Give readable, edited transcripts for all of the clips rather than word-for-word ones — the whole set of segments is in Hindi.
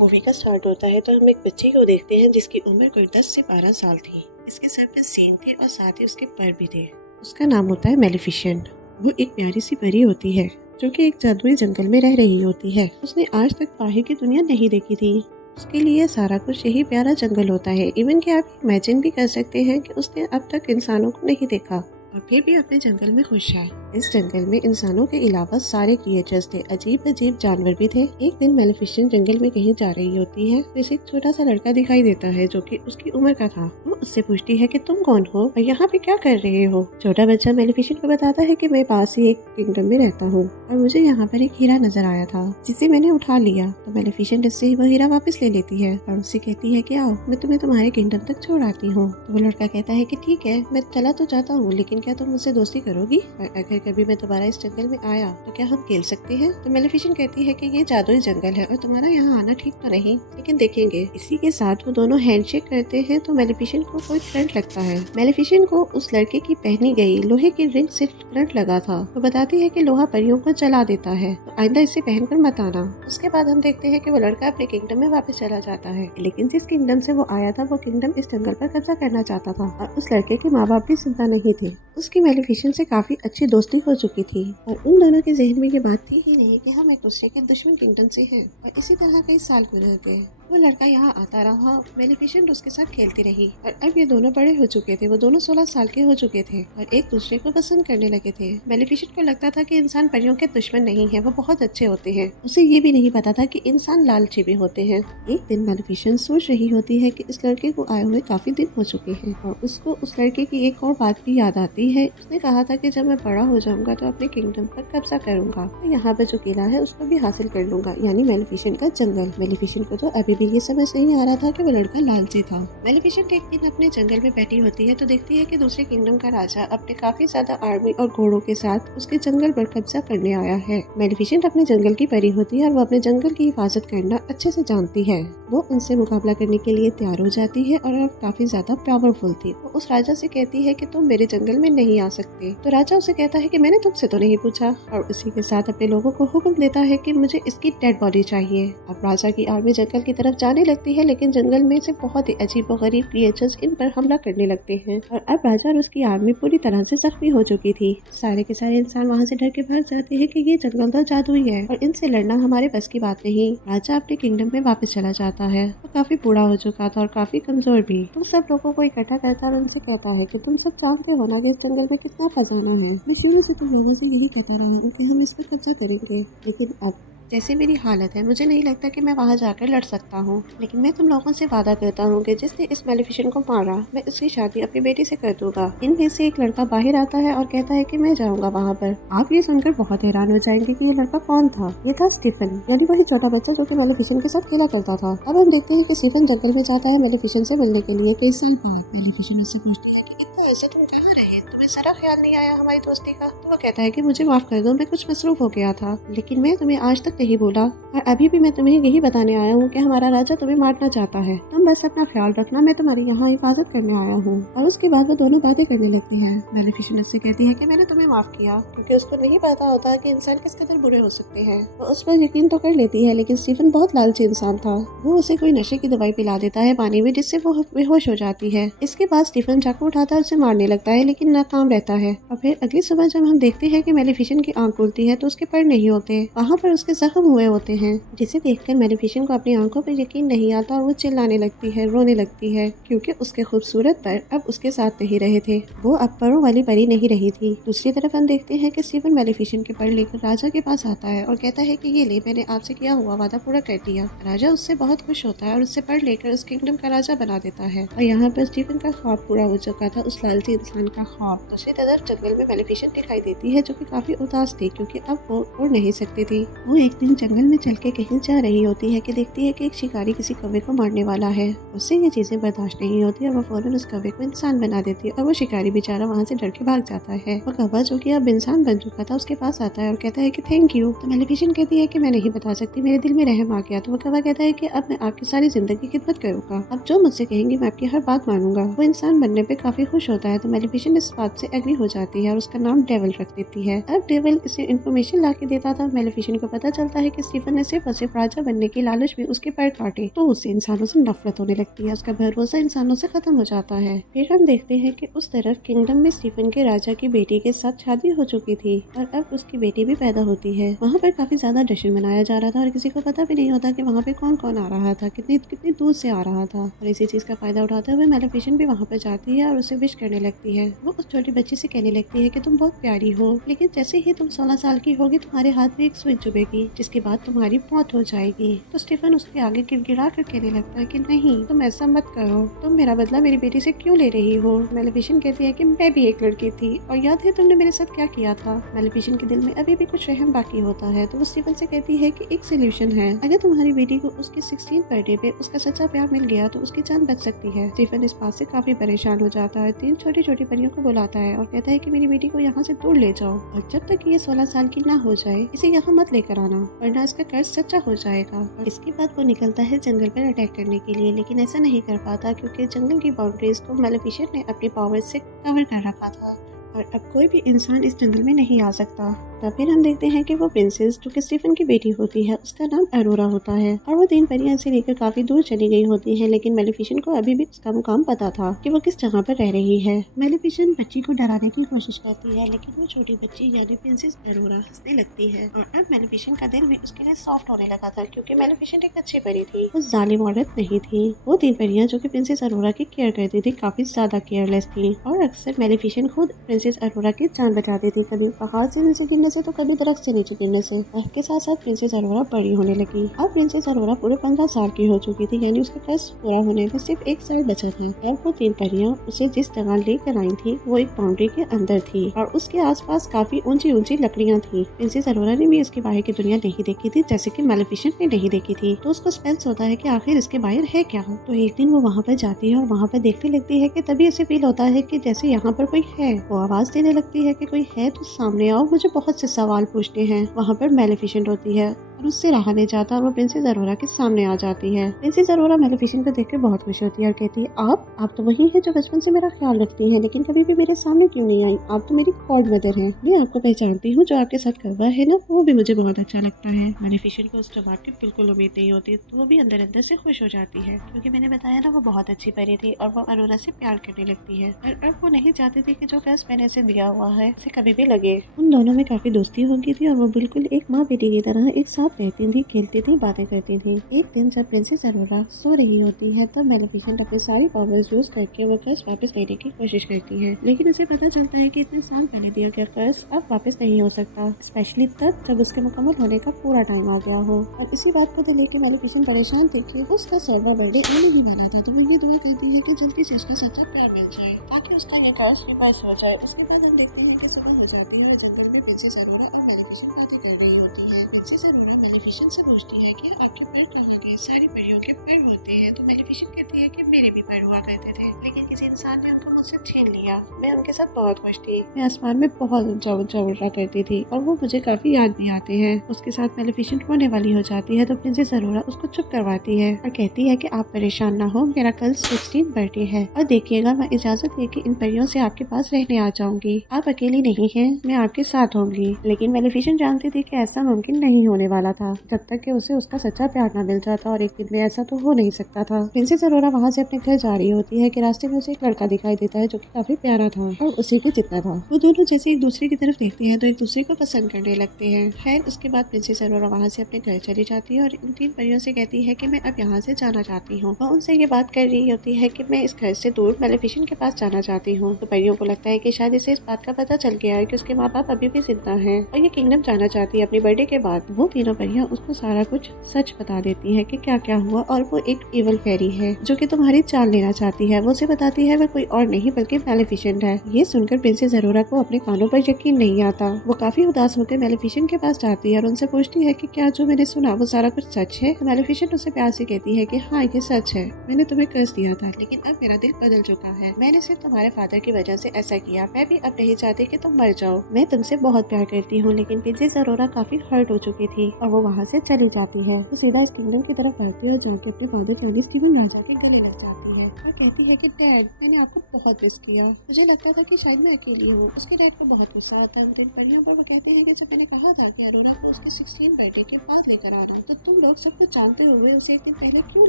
मूवी का स्टार्ट होता है तो हम एक बच्ची को देखते हैं जिसकी उम्र कोई 10 से 12 साल थी। इसके सर पे सींग थे और साथ ही उसके पर भी थे। उसका नाम होता है मेलिफिसेंट। वो एक प्यारी सी परी होती है जो कि एक जादुई जंगल में रह रही होती है। उसने आज तक बाहर की दुनिया नहीं देखी थी। उसके लिए सारा कुछ यही प्यारा जंगल होता है। इवन कि आप इमेजिन भी कर सकते हैं कि उसने अब तक इंसानों को नहीं देखा और फिर भी अपने जंगल में खुश है। इस जंगल में इंसानों के अलावा सारे क्रिएचर्स थे, अजीब अजीब जानवर भी थे। एक दिन मेलिफिसेंट जंगल में कहीं जा रही होती है तो इसे एक छोटा सा लड़का दिखाई देता है जो कि उसकी उम्र का था। वो उससे पूछती है कि तुम कौन हो और यहाँ पे क्या कर रहे हो। छोटा बच्चा मेलिफिसेंट को बताता है कि मैं पास ही एक किंगडम में रहता हूँ और मुझे यहाँ पर एक हीरा नजर आया था जिसे मैंने उठा लिया। तो मेलिफिसेंट इससे वो हीरा वापस ले लेती है और उससे कहती है कि आओ मैं तुम्हें तुम्हारे किंगडम तक छोड़ आती हूँ। तो वो लड़का कहता है कि ठीक है, मैं चला तो जाता हूँ, लेकिन क्या तुम मुझसे दोस्ती करोगी? और अगर कभी मैं दोबारा इस जंगल में आया तो क्या हम खेल सकते हैं? तो मेलिफिसेंट कहती है कि ये जादुई जंगल है और तुम्हारा यहाँ आना ठीक तो नहीं, लेकिन देखेंगे। इसी के साथ वो दोनों हैंडशेक करते हैं तो मेलिफिसेंट को कोई करंट लगता है। मेलिफिसेंट को उस लड़के की पहनी गई लोहे की रिंग से करंट लगा था। वो बताती है कि लोहा परियों को जला देता है, तो आइंदा इसे पहनकर मत आना। उसके बाद हम देखते हैं कि वो लड़का अपने किंगडम में वापस चला जाता है, लेकिन जिस किंगडम से वो आया था वो किंगडम इस जंगल पर कब्जा करना चाहता था और उस लड़के के माँ बाप भी जिंदा नहीं थे। उसकी मेलिफिसेंट से काफी अच्छी दोस्ती हो चुकी थी और उन दोनों के जहन में ये बात थी ही नहीं कि हम एक दूसरे के दुश्मन किंगडम से हैं। और इसी तरह कई साल गुजर गए। वो लड़का यहाँ आता रहा, मेलिफिसेंट उसके साथ खेलती रही और अब ये दोनों बड़े हो चुके थे। वो दोनों 16 साल के हो चुके थे और एक दूसरे को पसंद करने लगे थे। मेलिफिसेंट को लगता था कि इंसान परियों के दुश्मन नहीं है, वो बहुत अच्छे होते हैं। उसे ये भी नहीं पता था कि इंसान लालची भी होते हैं। एक दिन मेलिफिसेंट सोच रही होती है कि इस लड़के को आए हुए काफी दिन हो चुके हैं और उसको उस लड़के की एक और बात भी याद आती है। उसने कहा था कि जब मैं बड़ा हो जाऊंगा तो अपने किंगडम पर कब्जा करूंगा और यहाँ पर जो किला है उसको भी हासिल कर लूंगा, यानी मेलिफिसेंट का जंगल। मेलिफिसेंट को तो अभी भी ये समझ नहीं आ रहा था कि वो लड़का लालची था। मेलिफिसेंट एक दिन अपने जंगल में बैठी होती है तो देखती है कि दूसरे किंगडम का राजा अपने काफी ज्यादा आर्मी और घोड़ों के साथ उसके जंगल पर कब्जा करने आया है। मेलिफिसेंट अपने जंगल की परी होती है और वो अपने जंगल की हिफाजत करना अच्छे से जानती है। वो उनसे मुकाबला करने के लिए तैयार हो जाती है और अब काफी ज्यादा पावरफुल थी। वो उस राजा से कहती है कि तुम मेरे जंगल में नहीं आ सकते। तो राजा उसे कहता है कि मैंने तुमसे तो नहीं पूछा और उसी के साथ अपने लोगों को हुक्म देता है कि मुझे इसकी डेड बॉडी चाहिए। अब राजा की आर्मी जंगल की तरफ जाने लगती है, लेकिन जंगल में से बहुत ही अजीब और गरीब क्रिएचर्स इन पर हमला करने लगते हैं और अब राजा और उसकी आर्मी पूरी तरह से जख्मी हो चुकी थी। सारे के सारे इंसान वहाँ से डर के भाग जाते हैं कि ये जंगल तो जादुई है और इनसे लड़ना हमारे बस की बात नहीं। राजा अपने किंगडम में वापस चला जाता है। वो काफी बूढ़ा हो चुका था और काफी कमजोर भी। तो सब लोगों को इकट्ठा करता है और उनसे कहता है कि तुम सब जानते हो ना कि इस जंगल में कितना खजाना है। मैं शुरू से तुम लोगों से यही कहता रहा हूँ कि हम इस पर कब्जा करेंगे, लेकिन अब जैसे मेरी हालत है मुझे नहीं लगता कि मैं वहाँ जाकर लड़ सकता हूँ। लेकिन मैं तुम लोगों से वादा करता हूँ कि जिसने इस मेलिफिसेंट को मारा मैं उसकी शादी अपनी बेटी से कर दूंगा। इनमें से एक लड़का बाहर आता है और कहता है कि मैं जाऊंगा वहाँ पर। आप ये सुनकर बहुत हैरान हो जाएंगे कि ये लड़का कौन था। ये था स्टीफन, यानी वही छोटा बच्चा जो कि मेलिफिसेंट के साथ खेला करता था। अब हम देखते हैं कि स्टीफन जंगल में जाता है मेलिफिसेंट से मिलने के लिए कई साल बाद। मेलिफिसेंट उससे पूछती है कि इतना ऐसे तुम कहाँ रहे, तुम्हें जरा ख्याल नहीं आया हमारी दोस्ती का? तो वो कहता है कि मुझे माफ कर दो, मैं कुछ मसरूफ हो गया था, लेकिन मैं तुम्हें आज तक नहीं बोला और अभी भी मैं तुम्हें यही बताने आया हूँ कि हमारा राजा तुम्हें मारना चाहता है। तुम बस अपना ख्याल रखना, मैं तुम्हारी यहाँ हिफाजत करने आया हूँ। और उसके बाद वो दोनों बातें करने लगती हैं। मेलिफिसेंट उससे कहती है कि मैंने तुम्हें माफ किया, क्योंकि उसको नहीं पता होता कि इंसान किस कदर बुरे हो सकते हैं। वो उस पर यकीन तो कर लेती है, लेकिन स्टीफन बहुत लालची इंसान था। वो उसे कोई नशे की दवाई पिला देता है पानी में, जिससे वो बेहोश हो जाती है। इसके बाद स्टीफन चाकू उठाता है, उसे मारने लगता है, लेकिन नाकाम रहता है। और फिर अगली सुबह जब हम देखते हैं कि मेलिफिसेंट की आंख खुलती है तो उसके पर नहीं होते, वहाँ पर उसके जख्म हुए होते हैं, जिसे देखकर मेलिफिसेंट को अपनी आंखों पर यकीन नहीं आता और वो चिल्लाने लगती है, रोने लगती है, क्योंकि उसके खूबसूरत पर अब उसके साथ नहीं रहे थे। वो अब परों वाली परी नहीं रही थी। दूसरी तरफ हम देखते हैं कि स्टीफन मेलिफिसेंट के पर लेकर राजा के पास आता है और कहता है कि ये ले, मैंने आपसे किया हुआ वादा पूरा कर दिया। राजा उससे बहुत खुश होता है और उससे पर लेकर उस किंगडम का राजा बना देता है। और यहाँ पर स्टीफन का ख्वाब पूरा हो चुका था, उस लालची इंसान का ख्वाब। दूसरी तरफ जंगल में मेलिफिसेंट दिखाई देती है जो कि काफी उदास थी, क्योंकि अब वो उड़ नहीं सकती थी। वो एक दिन जंगल में चल के कहीं जा रही होती है कि देखती है कि एक शिकारी किसी कौवे को मारने वाला है। उससे ये चीजें बर्दाश्त नहीं होती और वो फौरन उस कौवे को इंसान बना देती है और वो शिकारी बेचारा वहाँ से डर के भाग जाता है। वो कौवा जो कि अब इंसान बन चुका था उसके पास आता है और कहता है कि थैंक यू। तो मेलिफिसेंट कहती है कि मैं नहीं बता सकती, मेरे दिल में रहम आ गया। तो वो कौवा कहता है कि अब मैं आपकी सारी जिंदगी खिदमत करूंगा, अब जो मुझसे कहेंगे मैं आपकी हर बात मानूंगा। वो इंसान बनने पे काफी खुश होता है। तो मेलिफिसेंट इस बात बात से एग्री हो जाती है और उसका नाम डेविल रख देती है। अब डेविल इसे इन्फॉर्मेशन ला के देता था। मेलेफिसेंट को पता चलता है कि स्टीफन ने सिर्फ और सिर्फ राजा बनने की लालच में उसके पैर काटे, तो उससे इंसानों से नफरत होने लगती है। उसका भरोसा इंसानों से खत्म हो जाता है। फिर हम देखते हैं कि उस तरफ किंगडम में स्टीफन के राजा की बेटी के साथ शादी हो चुकी थी और अब उसकी बेटी भी पैदा होती है। वहाँ पर काफी ज्यादा जश्न मनाया जा रहा था और किसी को पता भी नहीं होता कि वहाँ पे कौन कौन आ रहा था, कितनी कितनी दूर से आ रहा था। और इसी चीज का फायदा उठाते हुए मेलेफिसेंट भी वहाँ पर जाती है और उसे विश करने लगती है। वो उस छोटी बच्ची से कहने लगती है कि तुम बहुत प्यारी हो, लेकिन जैसे ही तुम 16 साल की होगी तुम्हारे हाथ में एक सुई चुभेगी, जिसके बाद तुम्हारी मौत हो जाएगी। तो स्टीफन उसके आगे गिड़गिड़ा कर कहने लगता है कि नहीं, तुम ऐसा मत करो, तुम मेरा बदला मेरी बेटी से क्यों ले रही हो। मेलेफिसेंट कहती है कि मैं भी एक लड़की थी और याद है तुमने मेरे साथ क्या किया था। मेलेफिसेंट के दिल में अभी भी कुछ रहम बाकी होता है, तो वो स्टीफन से कहती है कि एक सोल्यूशन है, अगर तुम्हारी बेटी को उसके 16th बर्थडे पे उसका सच्चा प्यार मिल गया तो उसकी जान बच सकती है। स्टीफन इस बात से काफी परेशान हो जाता है। 3 छोटी छोटी परियों को बुलाता है और कहता है कि मेरी बेटी को यहाँ से दूर ले जाओ और जब तक ये 16 साल की ना हो जाए इसे यहाँ मत लेकर आना, वरना इसका कर्ज सच्चा हो जाएगा। और इसके बाद वो निकलता है जंगल पर अटैक करने के लिए, लेकिन ऐसा नहीं कर पाता क्योंकि जंगल की बाउंड्रीज को मेलेफिसेंट ने अपनी पावर से कवर कर रखा था और अब कोई भी इंसान इस जंगल में नहीं आ सकता। तब फिर हम देखते हैं कि वो प्रिंसेस जो कि स्टीफन की बेटी होती है उसका नाम अरोरा होता है और वो 3 परियां से लेकर काफी दूर चली गई होती है, लेकिन मेलेफिसेंट को अभी भी उसका मुकाम पता था कि वो किस जगह पर रह रही है। मेलेफिसेंट बच्ची को डराने की कोशिश करती है, लेकिन वो छोटी बच्ची यानी प्रिंसेस अरोरा हंसने लगती है और अब मेलेफिसेंट का दिल भी उसके लिए सॉफ्ट होने लगा था क्योंकि मेलेफिसेंट एक अच्छी परी थी, वो जालिम औरत नहीं थी। वो 3 परियां जो कि प्रिंसेस अरोरा की केयर करती थी काफी ज्यादा केयरलेस थी और अक्सर मेलेफिसेंट खुद प्रिंसेस अरोरा की जान बचाती थी, कभी पहाड़ से नीचे गिरने से तो कभी दरख्त से नीचे गिरने से। इसके साथ साथ प्रिंसेस अरोरा बड़ी होने लगी। अब प्रिंसेस अरोरा पूरे 15 साल की हो चुकी थी, यानी उसका कर्ज पूरा होने में सिर्फ 1 साल बचा था। अब वो 3 परियां उसे जिस जगह लेकर आई थी वो एक बाउंड्री के अंदर थी और उसके आसपास काफी ऊंची ऊंची लकड़ियां थी। प्रिंसेस अरोरा ने भी इसके बाहर की दुनिया नहीं देखी थी, जैसे कि मेलेफिसेंट ने नहीं देखी थी, तो उसको स्पेंस होता है कि आखिर इसके बाहर है क्या। तो एक दिन वो वहाँ पर जाती है और वहाँ पर देखने लगती है कि तभी उसे फील होता है कि जैसे यहाँ पर कोई है। वो आवाज देने लगती है कि कोई है तो सामने आओ, मुझे बहुत से सवाल पूछने हैं। वहाँ पर मेलेफिसेंट होती है और उससे रहा नहीं जाता और वो प्रिंसेस अरोरा के सामने आ जाती है। प्रिंसेस अरोरा मेलेफिसेंट को देखकर बहुत खुश होती है और कहती है आप तो वही है जो बचपन से मेरा ख्याल रखती है, लेकिन कभी भी मेरे सामने क्यों नहीं आई। आप तो मेरी गॉड मदर है, मैं आपको पहचानती हूँ, जो आपके साथ करवा है ना वो भी मुझे बहुत अच्छा लगता है। मेलेफिसेंट को उस जवाब की बिल्कुल उम्मीद नहीं होती, तो वो भी अंदर अंदर से खुश हो जाती है क्योंकि मैंने बताया ना वो बहुत अच्छी परी थी और वो अरोरा से प्यार करने लगती है और अब वो नहीं चाहती थी कि जो कर्ज मैंने इसे दिया हुआ है उसे कभी भी लगे। उन दोनों में काफी दोस्ती हो गई थी और वो बिल्कुल एक माँ बेटी की तरह एक साथ रहती थी, खेलती थी, बातें करती थी। एक दिन जब प्रिंसेस अरोरा सो रही होती है तब मेलेफिसेंट अपनी सारी पावर्स यूज करके वो कर्ज वापस लेने की कोशिश करती है, लेकिन उसे पता चलता है कि इतने साल पहले दिया गया कर्ज अब वापस नहीं हो सकता, स्पेशली तब जब उसके मुकम्मल होने का पूरा टाइम आ गया हो। और इसी बात को लेकर मेलेफिसेंट परेशान थी कि उसका 100वां बर्थडे आने ही वाला था, तो वो ये दुआ करती है कि जल्दी से उसका सच्चा प्यार मिल जाए ताकि उसका ये कर्ज वापस हो जाए। उसके बाद हम देखते हैं कि सुबह हो जाती है और जंगल में प्रिंसेस अरोरा और मेलेफिसेंट बातें कर रही होती है। प्रिंसेस अरोरा मेलेफिसेंट से पूछती है कि आपके पैर कहाँ गए। सारी परियों के पैर होते हैं, तो मेलेफिसेंट कहती है कि मेरे भी पैर हुआ करते थे, लेकिन किसी इंसान ने उनको मुझसे छीन लिया। मैं उनके साथ बहुत खुश थी, मैं आसमान में बहुत ऊंचा ऊंचा उड़ा करती थी और वो मुझे काफी याद भी आते हैं। उसके साथ मेलेफिसेंट रोने वाली हो जाती है तो प्रिंसेस अरोरा उसको चुप करवाती है और कहती है कि आप परेशान ना हो, मेरा कल 16th बर्थडे है और देखिएगा मैं इजाजत लेके इन परियों से आपके पास रहने आ जाऊंगी। आप अकेली नहीं हैं, मैं आपके साथ होंगी। लेकिन मेलेफिसेंट जानती थी कि ऐसा मुमकिन नहीं होने वाला था जब तक कि उसे उसका सच्चा प्यार न मिल जाता और एक दिन में ऐसा तो हो नहीं सकता था। प्रिंसेस अरोरा वहाँ से अपने घर जा रही होती है कि रास्ते में उसे एक लड़का दिखाई देता है जो कि काफी प्यारा था और उसी के जितना था। वो दोनों जैसे एक दूसरे की तरफ देखते हैं तो एक दूसरे को पसंद करने लगते हैं। खैर उसके बाद प्रिंसेस अरोरा वहाँ से अपने घर चली जाती है और इन 3 परियों से कहती है कि मैं अब यहाँ से जाना चाहती हूँ। वह उनसे ये बात कर रही होती है कि मैं इस घर से दूर मेलेफिसेंट के पास जाना चाहती हूँ। तो परियों को लगता है कि शायद इसे इस बात का पता चल गया है कि उसके माँ बाप अभी भी जिंदा हैं और ये किंगडम जाना चाहती है अपनी बर्थडे के बाद। वो तीनों परियां उसको सारा कुछ सच बता देती है कि क्या क्या हुआ और वो एक इवल फेरी है जो कि तुम्हारी जान लेना चाहती है। वो उसे बताती है वह कोई और नहीं बल्कि मेलेफिसेंट है। ये सुनकर प्रिंसेस अरोरा को अपने कानों पर यकीन नहीं आता। वो काफी उदास होकर मेलेफिसेंट के पास जाती है और उनसे पूछती है कि क्या जो मैंने सुना वो सारा कुछ सच है। मेलेफिसेंट उसे प्यार से कहती है कि हाँ ये सच है, मैंने तुम्हें कर्ज दिया था लेकिन अब मेरा दिल बदल चुका है। मैंने सिर्फ तुम्हारे फादर की वजह से ऐसा किया, मैं भी अब नहीं चाहती कि तुम मर जाओ। मैं तुमसे बहुत प्यार करती हूँ। लेकिन प्रिंसेस अरोरा काफी हर्ट हो चुकी थी और वो वहाँ से चली जाती है। वो सीधा इस किंगडम की तरफ भागती है और जाके अपने फादर यानी स्टीफन राजा के गले लग जाती है और कहती है कि डैड, मैंने आपको बहुत मिस किया। मुझे लगता था कि शायद मैं अकेली हूँ। उसके डैड को बहुत गुस्सा आता है उन 3 परियों पर। वो कहते हैं कि जब मैंने कहा था कि अरोरा को उसके 16 बर्थडे के बाद लेकर आना, तो तुम लोग सब कुछ जानते हुए उसे एक दिन पहले क्यों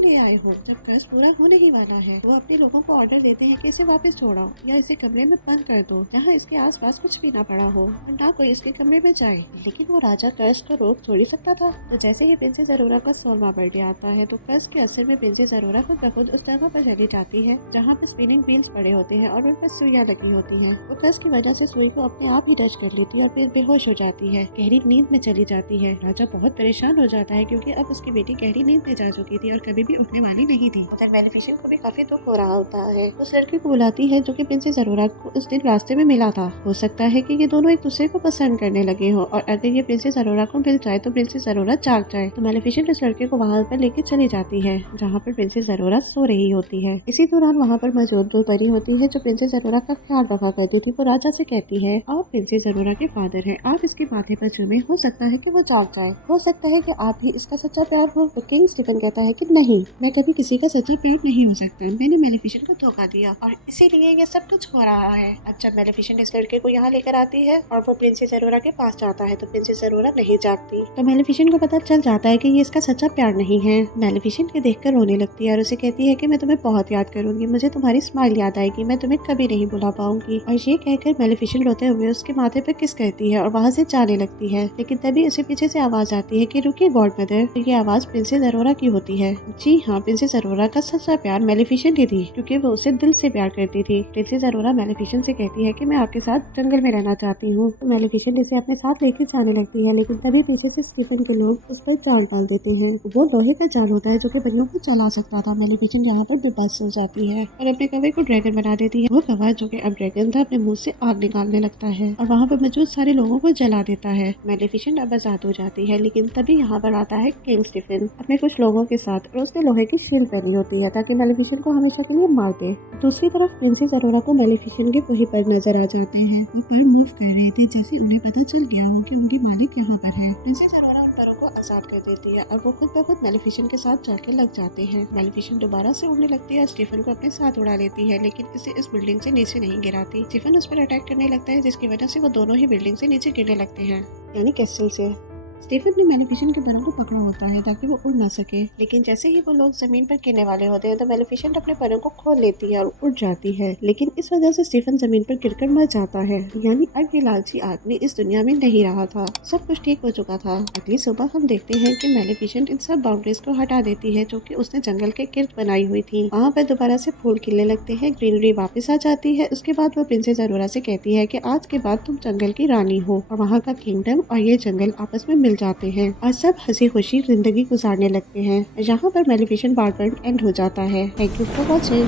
ले आए हो, जब कर्ज पूरा होने ही वाला है। वो अपने लोगों को ऑर्डर देते हैं कि इसे वापस छोड़ाओ या इसे कमरे में बंद कर दो जहाँ इसके आसपास कुछ भी ना पड़ा हो और ना कोई इसके कमरे में जाए। लेकिन वो राजा कर्ज को रोक थोड़ी सकता था। तो जैसे ही प्रिंसेस अरोरा का 16वां बर्थडे आता है, तो कर्ज के असर में प्रिंसेस अरोरा खुद ब खुद उस जगह पर चली जाती है जहाँ पर स्पिनिंग व्हील्स पड़े होते हैं और उन पर सुइयां लगी होती हैं। वो कर्ज की वजह से सुई को अपने आप ही टच कर लेती है और फिर बेहोश हो जाती है, गहरी नींद में चली जाती है। राजा बहुत परेशान हो जाता है क्योंकि अब उसकी बेटी गहरी नींद में जा चुकी थी और कभी भी उठने वाली नहीं थी। उधर मेलेफिसेंट को भी काफी दुख हो रहा होता है। उस लड़की को बुलाती है जो कि प्रिंसेस अरोरा को उस दिन रास्ते में मिला था। हो सकता है कि ये दोनों एक दूसरे को पसंद करने लगे हो और अगर ये प्रिंसेस अरोरा को मिल जाए तो प्रिंसेस अरोरा जाग जाए। तो मेलेफिसेंट इस लड़के को वहाँ पर लेके चली जाती है जहाँ पर प्रिंसेस अरोरा सो रही होती है। इसी दौरान वहाँ पर मौजूद 2 परी होती है जो प्रिंसेस अरोरा का ख्याल रखा करती थी। वो राजा से कहती है, आप प्रिंसेस अरोरा के फादर हैं, आप इसके माथे पर चूमे, हो सकता है कि वो जाग जाए, हो सकता है कि आप ही इसका सच्चा प्यार हो। तो किंग स्टीफन कहता है कि नहीं, मैं कभी किसी का सच्चा प्यार नहीं हो सकता, मैंने मेलेफिसेंट को धोखा दिया और इसीलिए ये सब कुछ हो रहा है। अब जब मेलेफिसेंट इस लड़के को यहाँ लेकर आती है और वो प्रिंसेस अरोरा के पास जाता है तो प्रिंसेस अरोरा नहीं जागती। तो मेलेफिसेंट को पता चल जाता है कि ये इसका सच्चा प्यार नहीं है। मेलेफिसेंट के देखकर रोने लगती है और उसे कहती है कि मैं तुम्हें बहुत याद करूंगी, मुझे तुम्हारी स्माइल याद आएगी, मैं तुम्हें कभी नहीं भुला पाऊंगी। और ये कहकर मेलेफिसेंट रोते हुए उसके माथे पर किस करती है और वहाँ से जाने लगती है। लेकिन तभी उसे पीछे से आवाज आती है कि रुकिए गॉड मदर। तो ये आवाज प्रिंसेस अरोरा की होती है। जी हाँ, प्रिंसेस अरोरा का सच्चा प्यार मेलेफिसेंट ही थी क्योंकि वो उसे दिल से प्यार करती थी। प्रिंसेस अरोरा मेलेफिसेंट से कहती है कि मैं आपके साथ जंगल में रहना चाहती हूँ। तो मेलेफिसेंट इसे अपने साथ लेकर जाने लगती है, लेकिन तभी प्रिंसेस स्टीफन के लोग उस पर जान डाल देते हैं। वो लोहे का जाल होता है जो कि परियों को चला सकता था। मेलेफिसेंट यहाँ पर बेबस हो जाती है और अपने कौवे को ड्रैगन बना देती है। वो कौवा जो कि अब ड्रैगन था अपने मुंह से आग निकालने लगता है और वहाँ पर मौजूद सारे लोगों को जला देता है। मेलेफिसेंट अब आजाद हो जाती है, लेकिन तभी यहाँ पर आता है किंग स्टीफन अपने कुछ लोगों के साथ और उसने लोहे की शील्ड पहनी होती है ताकि मेलेफिसेंट को हमेशा के लिए मार दे। दूसरी तरफ प्रिंसेस अरोरा को मेलेफिसेंट के वही पर नजर आ जाते हैं। वो पर मूव कर रहे थे जैसे उन्हें पता चल गया हो कि उनके मालिक यहाँ पर है। प्रिंसेस अरोरा उन परों को आजाद कर देती है और वो खुद ब खुद मेलेफिसेंट के साथ चलके लग जाते हैं। मेलेफिसेंट दोबारा से उड़ने लगती है, स्टीफन को अपने साथ उड़ा लेती है, लेकिन इसे इस बिल्डिंग से नीचे नहीं गिराती। स्टीफन उस पर अटैक करने लगता है जिसकी वजह से वो दोनों ही बिल्डिंग से नीचे गिरने लगते हैं, यानी कैसल से। स्टीफन ने मेलेफिसेंट के पैरों को पकड़ा होता है ताकि वो उड़ ना सके, लेकिन जैसे ही वो लोग जमीन पर गिरने वाले होते हैं तो मेलेफिसेंट अपने पैरों को खोल लेती है और उड़ जाती है। लेकिन इस वजह से स्टीफन जमीन पर गिरकर मर जाता है, यानी अब ये लालची आदमी इस दुनिया में नहीं रहा था। सब कुछ ठीक हो चुका था। अगली सुबह हम देखते हैं कि मेलेफिसेंट इन सब बाउंड्रीज को हटा देती है जो कि उसने जंगल के गिर्द बनाई हुई थी। वहाँ पर दोबारा से फूल खिलने लगते हैं, ग्रीनरी वापस आ जाती है। उसके बाद वो प्रिंसेस अरोरा से कहती है कि आज के बाद तुम जंगल की रानी हो और वहाँ का किंगडम और ये जंगल आपस में मिल जाते हैं और सब हंसी खुशी जिंदगी गुजारने लगते हैं। यहाँ पर मेलेफिसेंट पार्ट 1 एंड हो जाता है। Thank you for watching.